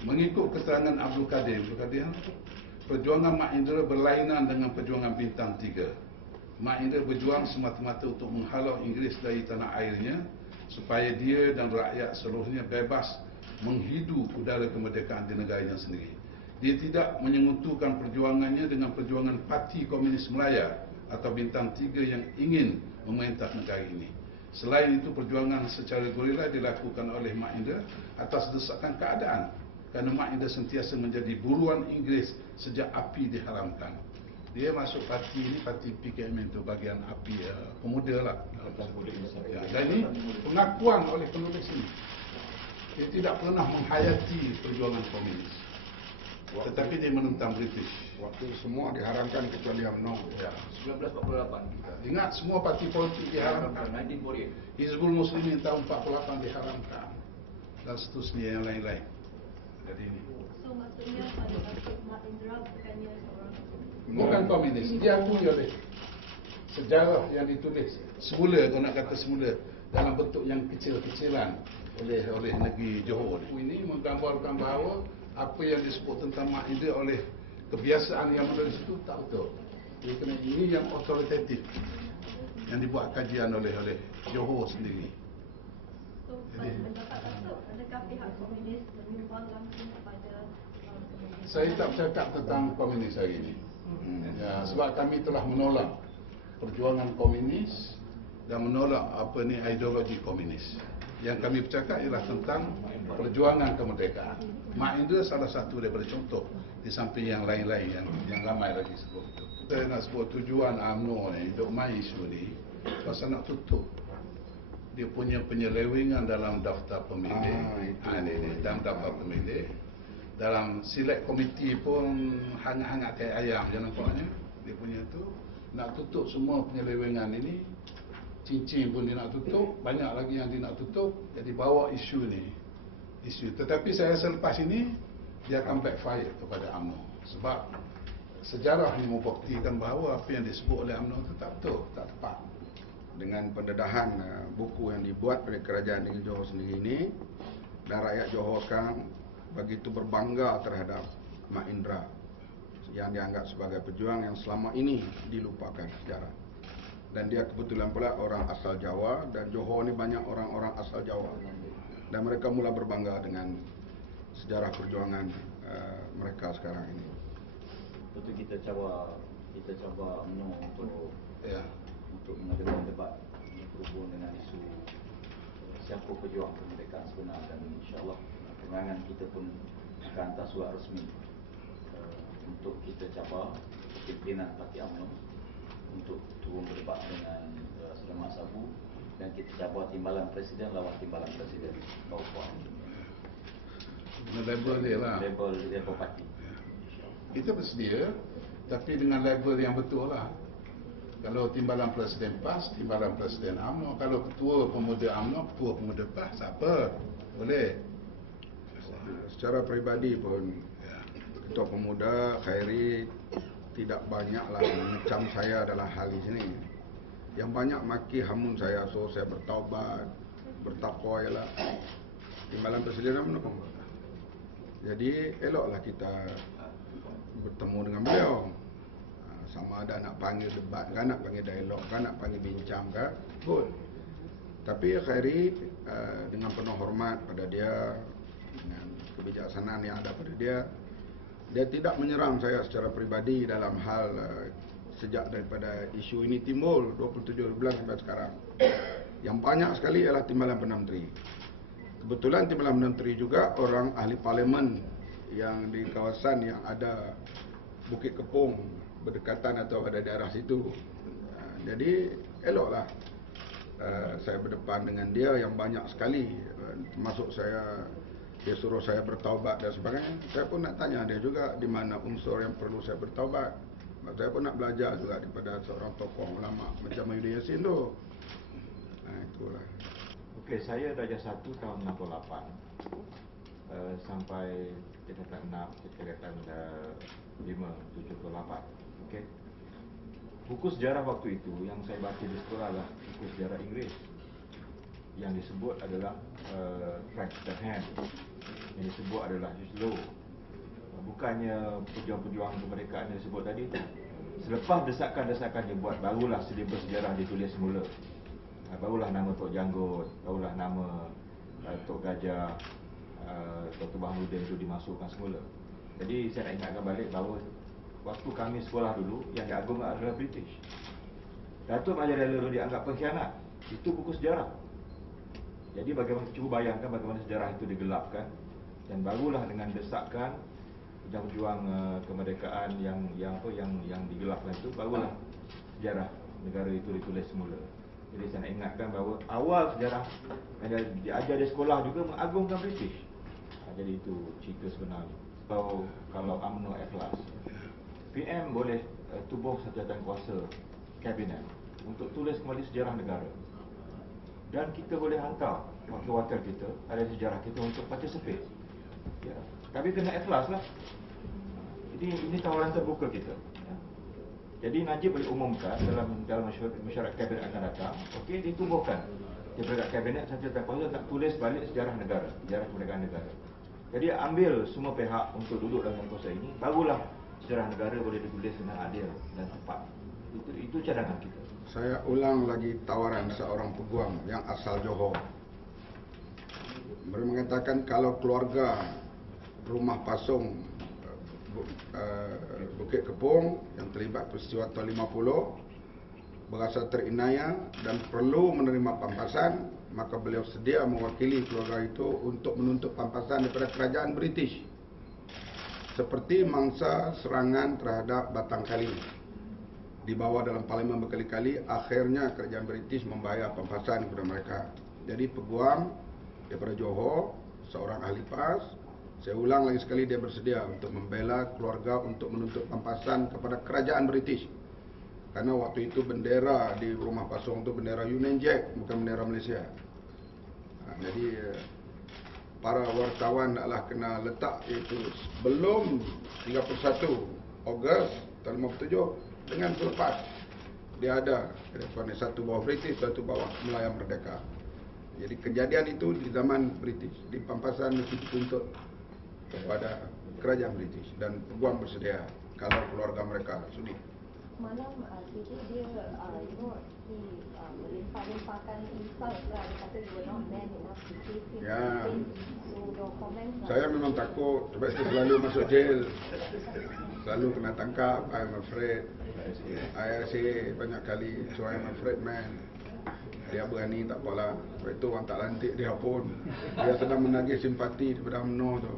Mengikut keterangan Abdul Kadir, perjuangan Mak Indra berlainan dengan perjuangan Bintang 3. Mak Indra berjuang semata-mata untuk menghalau Inggeris dari tanah airnya supaya dia dan rakyat seluruhnya bebas menghidu udara kemerdekaan di negaranya sendiri. Dia tidak menyengutukan perjuangannya dengan perjuangan Parti Komunis Melaya atau Bintang 3 yang ingin memerintah negara ini. Selain itu, perjuangan secara gerila dilakukan oleh Mak Indra atas desakan keadaan, kerana Mak Indra sentiasa menjadi buruan Inggeris sejak api diharamkan. Dia masuk parti ini, parti PKM itu bagian api pemuda lah. Ya, dan ini pengakuan oleh penulis ini. Dia tidak pernah menghayati perjuangan komunis, tetapi dia menentang British. Waktu semua diharamkan kecuali UMNO. Ya. 1948. Ingat, semua parti politik diharamkan. 1948. Hizbul Muslimin tahun 48 diharamkan. Dan seterusnya yang lain-lain. Jadi ini. So maksudnya Mak Indra bukannya seorang Bukan komunis. Diakui oleh sejarah yang ditulis semula, kalau nak kata semula, dalam bentuk yang kecil-kecilan oleh negeri Johor. Ini menggambarkan bahawa apa yang disebut tentang Mak Indra oleh kebiasaan yang menulis itu tak betul. Dia kena ini yang otoritatif yang dibuat kajian oleh Johor sendiri. So pendapat Datuk, adakah pihak komunis menyumbang langsung kepada Saya tak bercakap tentang komunis hari ini. Ya, sebab kami telah menolak perjuangan komunis dan menolak ideologi komunis. Yang kami bercakap ialah tentang perjuangan kemerdekaan. Mak Indra salah satu daripada contoh, di samping yang lain-lain yang ramai lagi sebut itu. Kita nak sebut tujuan UMNO ni untuk main isu ni pasal nak tutup dia punya penyelewengan dalam daftar pemilih. Dalam daftar pemilih. Dalam select komiti pun hangat-hangat kayak ayam je nampaknya. Dia punya tu nak tutup semua penyelewengan ini. Cincin pun dia nak tutup, banyak lagi yang dia nak tutup. Jadi bawa isu ni. Tetapi saya rasa lepas ini dia akan backfire kepada UMNO. Sebab sejarah ini membuktikan bahawa apa yang disebut oleh UMNO itu tak betul, tak tepat. Dengan pendedahan buku yang dibuat oleh kerajaan negeri Johor sendiri ini, dan rakyat Johor sekarang begitu berbangga terhadap Mak Indra yang dianggap sebagai pejuang yang selama ini dilupakan sejarah. Dan dia kebetulan pula orang asal Jawa, dan Johor ni banyak orang-orang asal Jawa, dan mereka mula berbangga dengan sejarah perjuangan mereka sekarang ini. Tentu kita cuba UMNO untuk mengadakan debat berhubung dengan isu siapa pejuang kemerdekaan sebenar, dan insya-Allah perangan kita pun akan hantar surat resmi untuk kita cabar pimpinan parti UMNO untuk turun berdebat dengan Saudara Mak Sabu, dan kita cabar timbalan presiden lawan timbalan presiden bawah puan. Level dia lah. Level parti. Kita bersedia, tapi dengan level yang betul lah. Kalau timbalan presiden PAS, timbalan presiden UMNO. Kalau ketua pemuda UMNO, ketua pemuda PAS, apa? Boleh. Secara peribadi pun Ketua Pemuda Khairi tidak banyaklah mengecam saya dalam hal ini. Yang banyak maki hamun saya, so saya bertaubat, bertakwa ialah timbalan presiden UMNO. Jadi eloklah kita bertemu dengan beliau. Sama ada nak panggil debat kan, nak panggil dialog kan, nak panggil bincang kan, good. Tapi Khairi dengan penuh hormat pada dia, dengan kebijaksanaan yang ada pada dia tidak menyerang saya secara peribadi dalam hal sejak daripada isu ini timbul 27 bulan sampai sekarang. Yang banyak sekali ialah timbalan Perdana Menteri. Kebetulan timbalan Perdana Menteri juga orang ahli parlimen yang di kawasan yang ada Bukit Kepong berdekatan atau pada daerah situ. Jadi eloklah saya berdepan dengan dia yang banyak sekali, termasuk dia suruh saya bertaubat dan sebagainya. Saya pun nak tanya dia juga di mana unsur yang perlu saya bertaubat. Saya pun nak belajar juga daripada seorang tokoh ulama macam Mahyudin Yassin tu. Itulah. Okey, saya darjah 1 tahun 68 sampai tingkatan 6, tingkatan 5, 7 ke 8. Okey. Buku sejarah waktu itu yang saya baca di sekolah adalah buku sejarah Inggeris. Yang disebut adalah Frank Sturham. yang disebut adalah Law. Bukannya pejuang-pejuang kemerdekaan yang disebut tadi. Selepas desakan-desakan dia buat, barulah silibus sejarah ditulis semula. Barulah nama Tok Janggut, barulah nama Tok Gajah, Dr. Baharudin itu dimasukkan semula. Jadi saya nak ingatkan balik bahawa waktu kami sekolah dulu, yang diagung adalah British. Datuk Mahathir Mohamad dianggap pengkhianat. Itu buku sejarah. Jadi bagaimana, cuba bayangkan bagaimana sejarah itu digelapkan, dan barulah dengan desakan pejuang kemerdekaan yang digelapkan itu, barulah sejarah negara itu ditulis semula. Jadi saya nak ingatkan bahawa awal sejarah yang diajar di sekolah juga mengagungkan British. Jadi itu cerita sebenarnya. Kalau UMNO ikhlas, PM boleh tubuh satu jawatan kabinet untuk tulis kembali sejarah negara. Dan kita boleh hantar wakil-wakil kita, ada sejarah kita untuk participate. Ya. Tapi kena ikhlas lah. Jadi ini tawaran terbuka kita. Ya. Jadi Najib boleh umumkan dalam mesyuarat kabinet akan datang, okey, ditubuhkan di peringkat kabinet satu jawatan kuasa nak tulis balik sejarah negara, sejarah kemerdekaan negara. Jadi ambil semua pihak untuk duduk dalam kursi ini, barulah sejarah negara boleh ditulis dengan adil dan tepat. Itu cadangan kita. Saya ulang lagi tawaran seorang peguam yang asal Johor. Mereka mengatakan kalau keluarga rumah Pasung Bukit Kepong yang terlibat peristiwa tahun 50 berasa terinaya dan perlu menerima pampasan, maka beliau sedia mewakili keluarga itu untuk menuntut pampasan daripada kerajaan British seperti mangsa serangan terhadap Batang Kali. Dibawa dalam parlimen berkali-kali, akhirnya kerajaan British membayar pampasan kepada mereka. Jadi peguam daripada Johor, seorang ahli PAS, saya ulang lagi sekali, dia bersedia untuk membela keluarga untuk menuntut pampasan kepada kerajaan British. Karena waktu itu bendera di rumah Pasung itu bendera Union Jack, bukan bendera Malaysia. Jadi para wartawan naklah kena letak itu sebelum 31 Ogos tahun 57, dengan selepas dia ada satu bawah British, satu bawah Melayu Merdeka. Jadi kejadian itu di zaman British, di pampasan mesti dituntut kepada kerajaan British, dan peguam bersedia kalau keluarga mereka sudi. Malam dia melimpah-limpahkan insult lah. Dia kata you were not man enough to face him. Ya. So your comments Saya memang takut sebab saya selalu masuk jail, selalu kena tangkap. I'm afraid. IRC banyak kali, so I'm afraid man. Dia berani tak apalah. Sebab itu orang tak lantik dia pun. Dia sedang menagih simpati daripada UMNO tu.